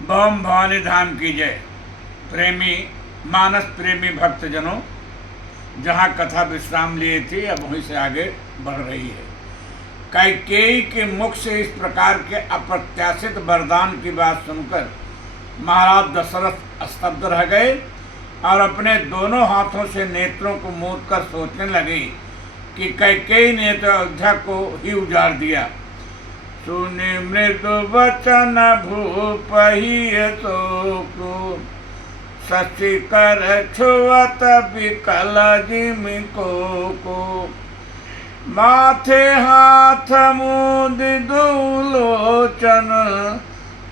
बम भवानी धाम की जय। प्रेमी मानस प्रेमी भक्तजनों, जहाँ कथा विश्राम लिए थी अब वहीं से आगे बढ़ रही है। कैकेयी के मुख से इस प्रकार के अप्रत्याशित वरदान की बात सुनकर महाराज दशरथ स्तब्ध रह गए और अपने दोनों हाथों से नेत्रों को मूंद कर सोचने लगे कि कैकेयी ने तो अयोध्या को ही उजाड़ दिया। सुनि मृदु वचन भूप शोक, शशि कर छुअत विकल जिमि को। माथे हाथ मूंद दुलोचन,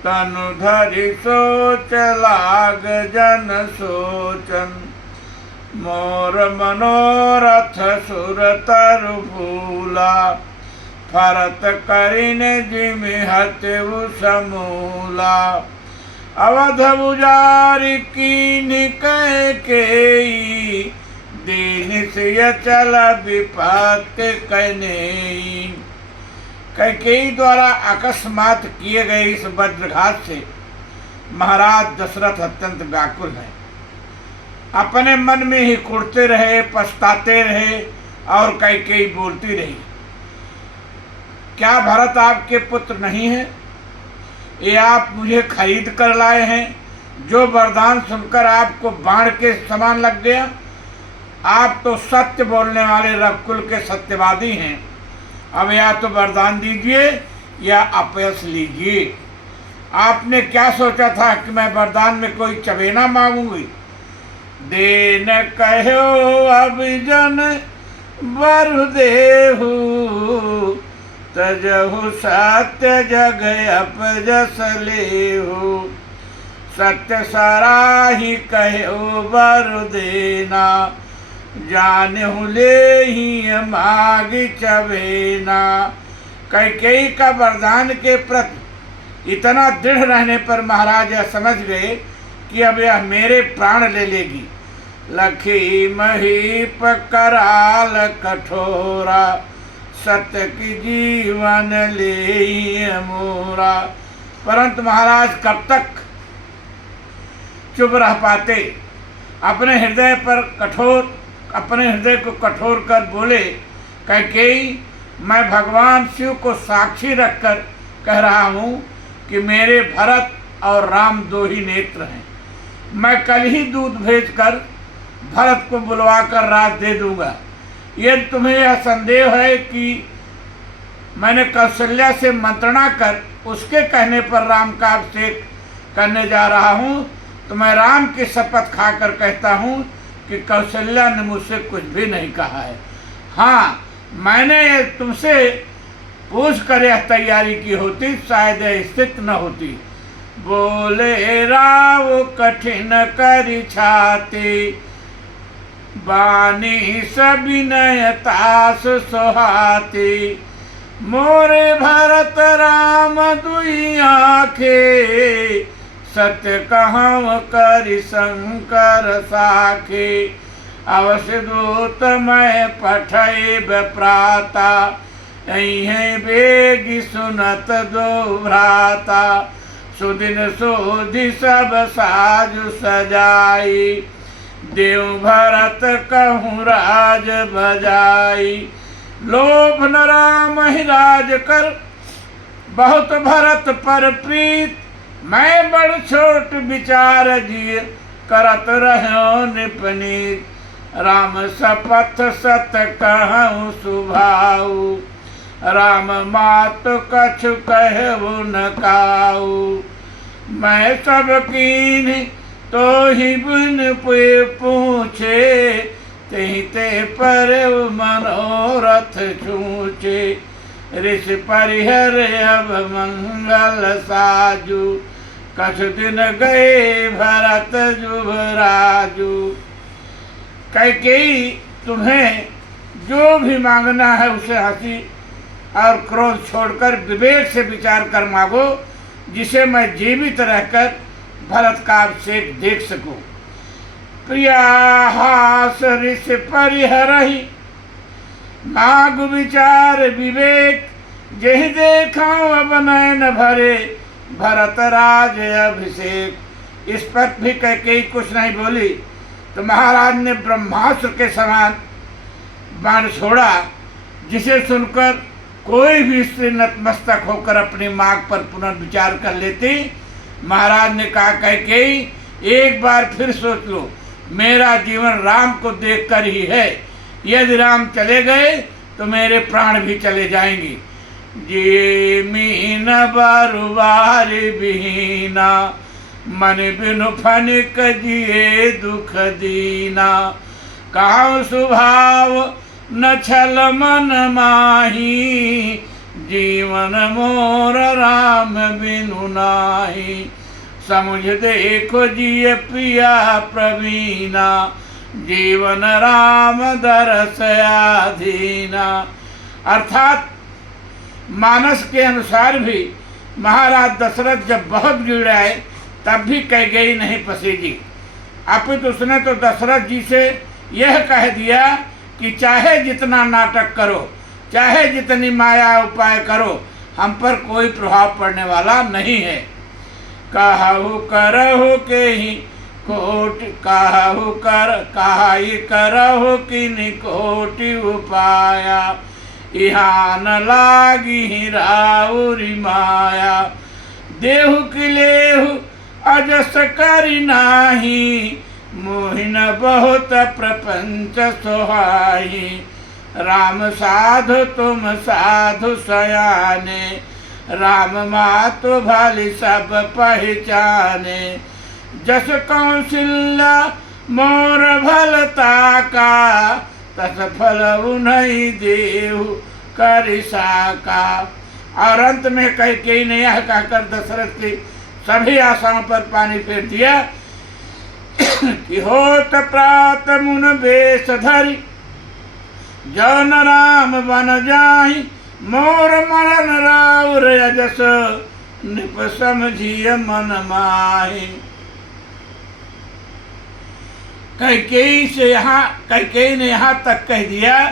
तनु धरि सोच लाग जन सोचन। मोर मनोरथ सुर तरु भूला, फरत करिन जिमि हतु समूला। अवध उजारि कीन्हि कैकेयी, दीन सिय चल विपत्ति कनेयी। कैकेयी द्वारा अकस्मात किए गए इस वज्रघात से महाराज दशरथ अत्यंत व्याकुल हैं। अपने मन में ही कुढ़ते रहे, पछताते रहे और कैकेयी बोलती रही, क्या भरत आपके पुत्र नहीं है? ये आप मुझे खरीद कर लाए हैं? जो वरदान सुनकर आपको बाण के समान लग गया। आप तो सत्य बोलने वाले रघुकुल के सत्यवादी हैं। अब या तो वरदान दीजिए या अपयश लीजिए। आपने क्या सोचा था कि मैं वरदान में कोई चबेना मांगूंगी? देन कहो अब जन वर देहु, तजहु सत्य जग अपजस लेहु। सत्य सराही कहो वर देना, जानहु लेहि माग चबेना। कैकेयी का वरदान के प्रति इतना दृढ़ रहने पर महाराज यह समझ गए कि अब यह मेरे प्राण ले लेगी। लखी महीप कराल कठोरा, सत्य की जीवन ले मोरा। परंतु महाराज कब तक चुप रह पाते? अपने हृदय को कठोर कर बोले, कैकेयी मैं भगवान शिव को साक्षी रखकर कह रहा हूँ कि मेरे भरत और राम दो ही नेत्र हैं। मैं कल ही दूध भेजकर भरत को बुलवाकर राज दे दूंगा। यदि तुम्हें यह संदेह है कि मैंने कौशल्या से मंत्रणा कर उसके कहने पर राम का अभिषेक करने जा रहा हूँ, तो मैं राम की शपथ खाकर कहता हूँ कि कौशल्या ने मुझसे कुछ भी नहीं कहा है। हाँ, मैंने तुमसे पूछ कर यह तैयारी की होती, शायद यह स्थिति न होती। बोले राव कठिन करि छाती, बानी सविनयतास सोहाती। मोरे भरत राम दुई आँखे, सत्य कहूँ करि शंकर साखे। अवश्य दूत मैं पठैब प्राता, अहिं बेगी सुनत दो भ्राता। सुदिन सोधि सब साजु सजाई, देव भरत कहूँ राज बजाई। लोभ न राम ही राज कर, बहुत भरत पर प्रीत। मैं बड़ छोट विचार जिय, करत रहो निपनीत। राम शपथ सत कहूँ सुभाऊ, राम मात कछु कहु न काऊ। मैं सब कीन तो ही बिन पूछे, तेहि ते पर मनोरथ छूचे। ऋषि परिहर अब मंगल साजू, कछु दिन गए भरत जुभराजू। कैकेयी तुम्हें जो भी मांगना है उसे हंसी और क्रोध छोड़कर विवेक से विचार कर मांगो, जिसे मैं जीवित रहकर भरत का अभिषेक देख सकूं। प्रिया हास ऋषि परिहरहि, माग विचार विवेक। जहि देखा अब नयन भरे, भरत राज अभिषेक। इस पर भी कैकेयी कुछ नहीं बोली तो महाराज ने ब्रह्मास्त्र के समान बाण छोड़ा, जिसे सुनकर कोई भी स्त्री नतमस्तक होकर अपनी मांग पर पुनर्विचार कर लेती। महाराज ने कहा, कैकेयी एक बार फिर सोच लो, मेरा जीवन राम को देखकर ही है। यदि राम चले गए तो मेरे प्राण भी चले जाएंगे। जी मीन बारुबारी बिहीना, मन बिनु फनिक जिए दुख दीना। कहाँ स्वभाव न छल मन माही, जीवन मोर राम बिनु नाही। समुझ देखो जिय प्रिया प्रवीणा, जीवन राम दरस आधीना। अर्थात मानस के अनुसार भी महाराज दशरथ जब बहुत गिड़ाए तब भी कैकेयी नहीं पसीजी। अपितु उसने तो दशरथ जी से यह कह दिया कि चाहे जितना नाटक करो, चाहे जितनी माया उपाय करो, हम पर कोई प्रभाव पड़ने वाला नहीं है। कहु करहु के ही कोटि, कहु कहाई करहु किनि कोटि उपाया। इहा न लागी राउरी माया, देहु कि लेहु अजस करि नाही। मोहिन बहुत प्रपंच सोहाई, राम साधु तुम साधु सयाने। राम मातु भली सब पहचाने, जस कौशल्या मोर भलता का। तस फल उन्हीं देहु करि साका। और अंत में कैकेयी ने यह कहकर दशरथ की सभी आशाओं पर पानी फेर दिया कि होत प्रात मुन बेश धरि, जौन राम बन जाहि। मोर मरण राउर अजस, निप समझिय मन माहि। कैकेयी ने यहाँ तक कह दिया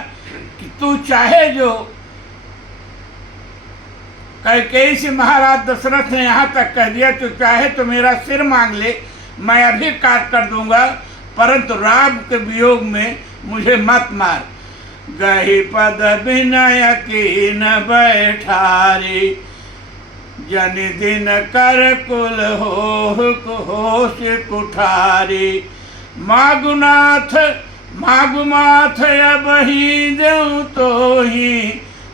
कि तू चाहे जो, कैकेयी से महाराज दशरथ ने यहाँ तक कह दिया, तू चाहे तो मेरा सिर मांग ले, मैं अभी काट कर दूंगा, परंतु राम के वियोग में मुझे मत मार। गही पद विनय कीन बैठारी, जन दिन कर कुल होश कुठारी। मागुनाथ मागुमाथ अब ही देऊ तो ही,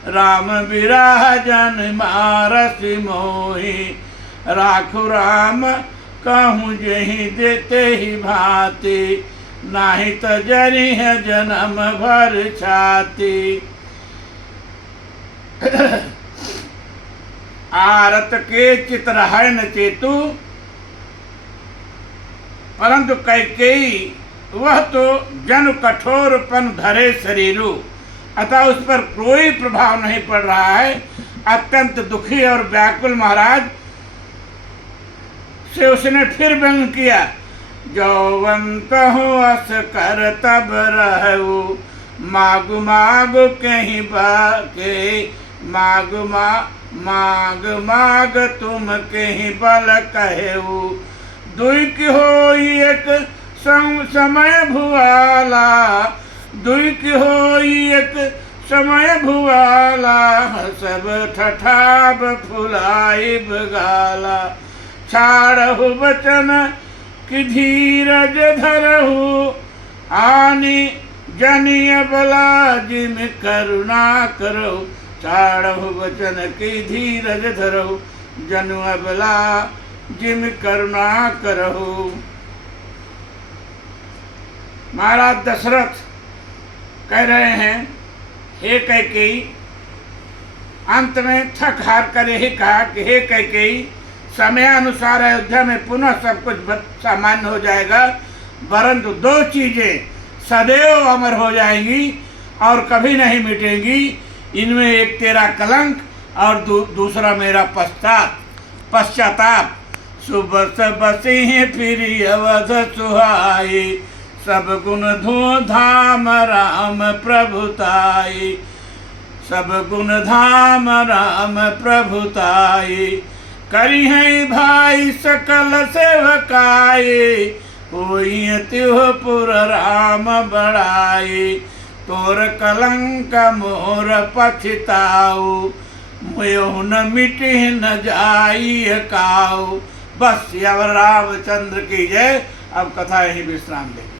राम विराजन मारसि मोही। राखु राम कहूँ जही देते ही भांति, नाही तो जरी है जन्म भर छाती। आरत के चित रहे न चेतु, परंतु कैकेयी वह तो जन कठोरपन धरे शरीरु, अतः उस पर कोई प्रभाव नहीं पड़ रहा है। अत्यंत दुखी और व्याकुल महाराज से उसने फिर व्यंग किया। जौवंत हूँ अस कर तब रहू, मागु मागु कहीं बाके। माग माग तुम कहीं बल कहेऊ। दुई की होई एक समय भुआला, दुई की होई एक समय भुआला। सब ठठाब फुलाइब गाला, छाड़हु बचन कि धीरज धरहु। आनी जनिय बला जिम करुणा करो, छाड़हु बचन की धीरज धरहु। जनु अबला जिम करुणा करहु। महाराज दशरथ कह रहे हैं, हे कैकेयी, अंत में थक हार कर यही कहा कि हे कैकेयी, समयानुसार अयोध्या में पुनः सब कुछ सामान्य हो जाएगा, परंतु दो चीजें सदैव अमर हो जाएंगी और कभी नहीं मिटेंगी। इनमें एक तेरा कलंक और दूसरा मेरा पश्चाताप। सुबस बसी फिर अवध सुहाई, सब गुण धो धाम राम प्रभुताई। सब गुण धाम राम प्रभुताई। करी है भाई सकल सेवकाए, होई त्योह पुर राम बढ़ाए। तोर कलंक मोर पछताओ, मुयो न मिटे न जाई काओ। बस अब रामचंद्र की जय। अब कथा यही विश्राम देगी।